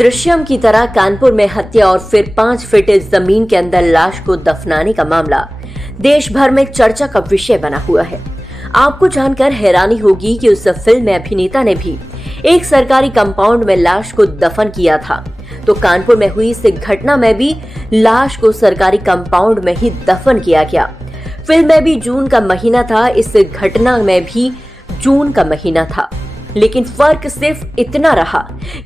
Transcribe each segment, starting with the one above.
दृश्यम की तरह कानपुर में हत्या और फिर 5 फीट जमीन के अंदर लाश को दफनाने का मामला देश भर में चर्चा का विषय बना हुआ है। आपको जानकर हैरानी होगी कि उस फिल्म में अभिनेता ने भी एक सरकारी कंपाउंड में लाश को दफन किया था, तो कानपुर में हुई इस घटना में भी लाश को सरकारी कंपाउंड में ही दफन किया गया। फिल्म में भी जून का महीना था, इस घटना में भी जून का महीना था, लेकिन फर्क सिर्फ इतना रहा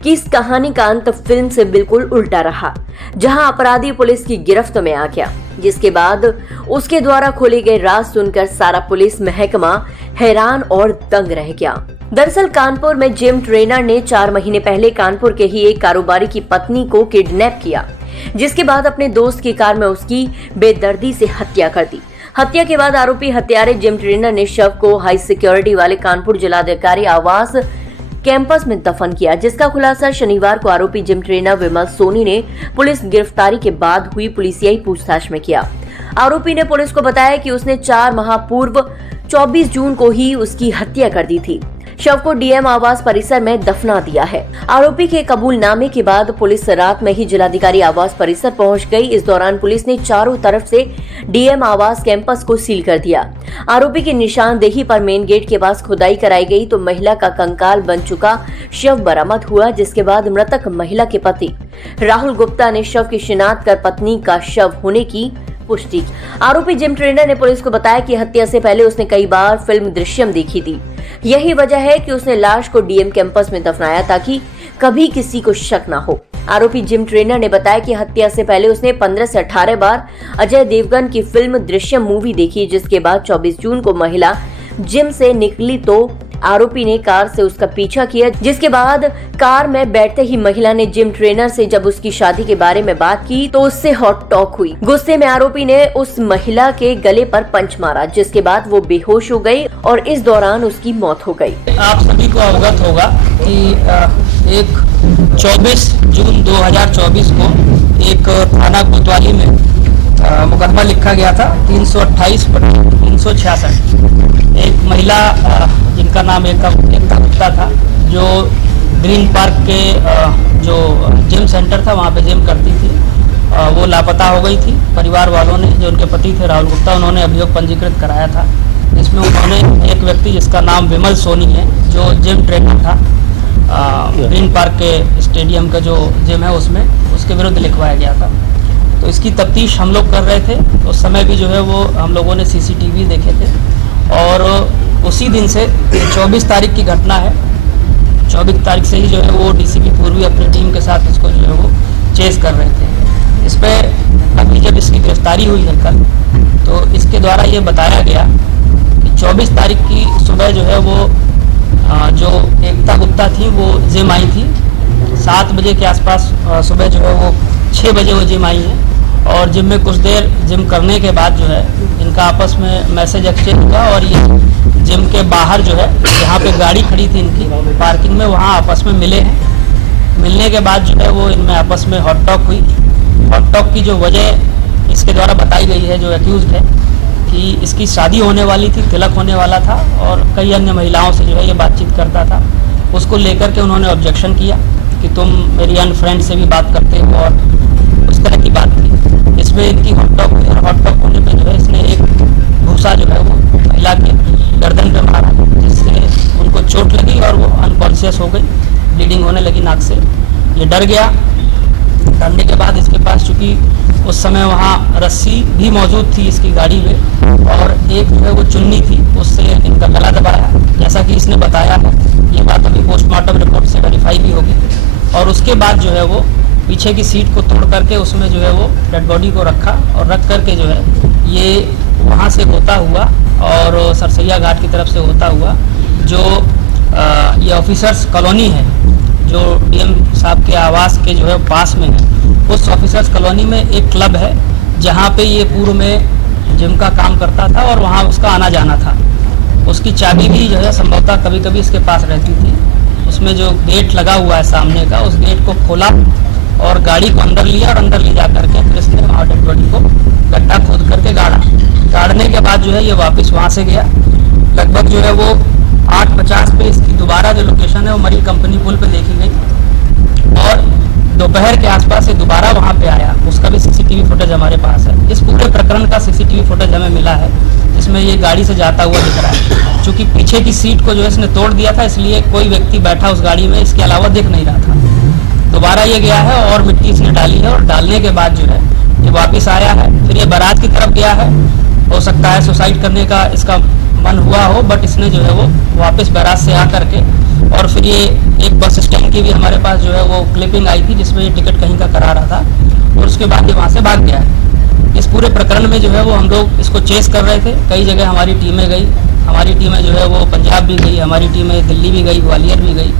कि इस कहानी का अंत फिल्म से बिल्कुल उल्टा रहा, जहां अपराधी पुलिस की गिरफ्त में आ गया, जिसके बाद उसके द्वारा खोले गए राज सुनकर सारा पुलिस महकमा हैरान और दंग रह गया। दरअसल कानपुर में जिम ट्रेनर ने 4 महीने पहले कानपुर के ही एक कारोबारी की पत्नी को किडनैप किया, जिसके बाद अपने दोस्त की कार में उसकी बेदर्दी से हत्या कर दी। हत्या के बाद आरोपी हत्यारे जिम ट्रेनर ने शव को हाई सिक्योरिटी वाले कानपुर जिलाधिकारी आवास कैंपस में दफन किया, जिसका खुलासा शनिवार को आरोपी जिम ट्रेनर विमल सोनी ने पुलिस गिरफ्तारी के बाद हुई पुलिसियाई पूछताछ में किया। आरोपी ने पुलिस को बताया कि उसने 4 माह पूर्व 24 जून को ही उसकी हत्या कर दी थी। शव को डीएम आवास परिसर में दफना दिया है। आरोपी के कबूलनामे के बाद पुलिस रात में ही जिलाधिकारी आवास परिसर पहुंच गई। इस दौरान पुलिस ने चारों तरफ से डीएम आवास कैंपस को सील कर दिया। आरोपी की निशानदेही पर मेन गेट के पास खुदाई कराई गई तो महिला का कंकाल बन चुका शव बरामद हुआ, जिसके बाद मृतक महिला के पति राहुल गुप्ता ने शव की शिनाख्त कर पत्नी का शव होने की पुष्टि। आरोपी जिम ट्रेनर ने पुलिस को बताया कि हत्या से पहले उसने कई बार फिल्म दृश्यम देखी थी। यही वजह है कि उसने लाश को डीएम कैंपस में दफनाया ताकि कभी किसी को शक न हो। आरोपी जिम ट्रेनर ने बताया कि हत्या से पहले उसने 15 से 18 बार अजय देवगन की फिल्म दृश्यम मूवी देखी, जिसके बाद 24 जून को महिला जिम से निकली तो आरोपी ने कार से उसका पीछा किया, जिसके बाद कार में बैठते ही महिला ने जिम ट्रेनर से जब उसकी शादी के बारे में बात की तो उससे हॉट टॉक हुई। गुस्से में आरोपी ने उस महिला के गले पर पंच मारा, जिसके बाद वो बेहोश हो गई और इस दौरान उसकी मौत हो गई। आप सभी को अवगत होगा कि एक 24 जून 2024 को एक थाना कोतवाली में मुकदमा लिखा गया था 328 पर 366। एक महिला जिनका नाम एकता गुप्ता था, जो ग्रीन पार्क के जो जिम सेंटर था वहाँ पे जिम करती थी, वो लापता हो गई थी। परिवार वालों ने, जो उनके पति थे राहुल गुप्ता, उन्होंने अभियोग पंजीकृत कराया था। इसमें उन्होंने एक व्यक्ति जिसका नाम विमल सोनी है, जो जिम ट्रेनर था ग्रीन पार्क के स्टेडियम का जो जिम है उसमें, उसके विरुद्ध लिखवाया गया था। तो इसकी तफ्तीश हम लोग कर रहे थे। उस समय भी जो है वो हम लोगों ने सीसीटीवी देखे थे और उसी दिन से 24 तारीख की घटना है। 24 तारीख से ही जो है वो डीसीपी पूर्वी अपनी टीम के साथ इसको जो है वो चेस कर रहे थे। इस पर अभी जब इसकी गिरफ्तारी हुई है कल, तो इसके द्वारा ये बताया गया कि 24 तारीख की सुबह जो है वो जो एकता गुप्ता थी वो जिम आई थी। 7 बजे के आसपास सुबह जो है वो 6 बजे वो जिम आई है और जिम में कुछ देर जिम करने के बाद जो है इनका आपस में मैसेज एक्सचेंज हुआ और ये जिम के बाहर जो है जहाँ पे गाड़ी खड़ी थी इनकी पार्किंग में, वहाँ आपस में मिले हैं। मिलने के बाद जो है वो इनमें आपस में हॉट टॉक हुई। हॉट टॉक की जो वजह इसके द्वारा बताई गई है, जो एक्यूज्ड है, कि इसकी शादी होने वाली थी, तिलक होने वाला था और कई अन्य महिलाओं से जो है ये बातचीत करता था। उसको लेकर के उन्होंने ऑब्जेक्शन किया कि तुम मेरी अन्य फ्रेंड से भी बात करते हो और उस तरह की बात थी। इसमें इनकी हॉट टॉक हुई और हॉट टॉक होने पे जो है इसने एक भूसा जो है वो महिला के गर्दन पे मारा, जिससे उनको चोट लगी और वो अनकॉन्शियस हो गई, ब्लीडिंग होने लगी नाक से। ये डर गया। डरने के बाद इसके पास, चूँकि उस समय वहाँ रस्सी भी मौजूद थी इसकी गाड़ी में और एक जो है वो चुन्नी थी, उससे इनका गला दबाया, जैसा कि इसने बताया है। ये बात अभी पोस्टमार्टम रिपोर्ट से वेरीफाई भी होगी। और उसके बाद जो है वो पीछे की सीट को तोड़ करके उसमें जो है वो डेड बॉडी को रखा और रख करके जो है ये वहाँ से होता हुआ और सरसैया घाट की तरफ से होता हुआ जो ये ऑफिसर्स कॉलोनी है, जो डीएम साहब के आवास के जो है पास में है, उस ऑफिसर्स कॉलोनी में एक क्लब है जहाँ पे ये पूर्व में जिम का काम करता था और वहाँ उसका आना जाना था। उसकी चाबी भी जो है संभवतः कभी कभी इसके पास रहती थी। उसमें जो गेट लगा हुआ है सामने का, उस गेट को खोला और गाड़ी को अंदर लिया और अंदर ले जा करके फिर इसने वहाँ डेड बॉडी को गड्ढा खोद करके गाड़ा। गाड़ने के बाद जो है ये वापस वहाँ से गया। लगभग जो है वो 8:50 पे इसकी दोबारा जो लोकेशन है वो मरी कंपनी पुल पे देखी गई और दोपहर के आसपास से दोबारा वहां पे आया, उसका भी सीसीटीवी फुटेज हमारे पास है। इस पूरे प्रकरण का सीसीटीवी फुटेज हमें मिला है, जिसमें ये गाड़ी से जाता हुआ दिख रहा है। चूंकि पीछे की सीट को जो है इसने तोड़ दिया था, इसलिए कोई व्यक्ति बैठा उस गाड़ी में इसके अलावा दिख नहीं रहा था। दोबारा ये गया है और मिट्टी इसने डाली है, और डालने के बाद जो है ये वापस आया है। फिर ये बारात की तरफ गया है, हो सकता है सुसाइड करने का इसका मन हुआ हो, बट इसने जो है वो वापस बारात से आकर के, और फिर ये एक बस स्टैंड की भी हमारे पास जो है वो क्लिपिंग आई थी, जिसमें ये टिकट कहीं का करा रहा था, और उसके बाद ये वहाँ से भाग गया है। इस पूरे प्रकरण में जो है वो हम लोग इसको चेस कर रहे थे। कई जगह हमारी टीमें गई, हमारी टीमें जो है वो पंजाब भी गई, हमारी टीमें दिल्ली भी गई, ग्वालियर भी गई,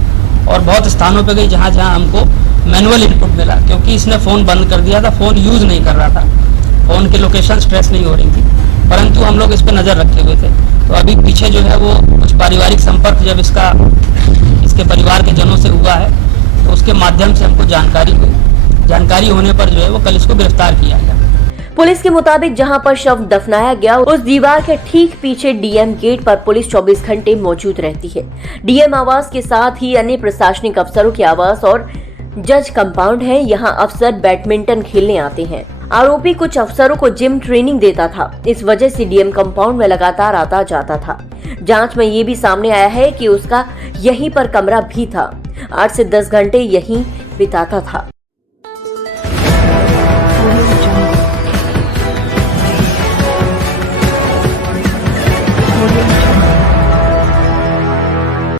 और बहुत स्थानों पे गई जहाँ जहाँ हमको मैनुअल इनपुट मिला, क्योंकि इसने फ़ोन बंद कर दिया था, फ़ोन यूज़ नहीं कर रहा था, फ़ोन की लोकेशन ट्रेस नहीं हो रही थी, परंतु हम लोग इस पर नज़र रखे हुए थे। तो अभी पीछे जो है वो कुछ पारिवारिक संपर्क जब इसके परिवार के जनों से हुआ है, तो उसके माध्यम से हमको जानकारी हुई। जानकारी होने पर जो है वो कल इसको गिरफ्तार किया गया। पुलिस के मुताबिक जहां पर शव दफनाया गया, उस दीवार के ठीक पीछे डीएम गेट पर पुलिस 24 घंटे मौजूद रहती है। डीएम आवास के साथ ही अन्य प्रशासनिक अफसरों के आवास और जज कंपाउंड है। यहां अफसर बैडमिंटन खेलने आते हैं। आरोपी कुछ अफसरों को जिम ट्रेनिंग देता था, इस वजह से डीएम कंपाउंड में लगातार आता जाता था। जांच में ये भी सामने आया है कि उसका यहीं पर कमरा भी था, 8 से 10 घंटे यहीं बिताता था।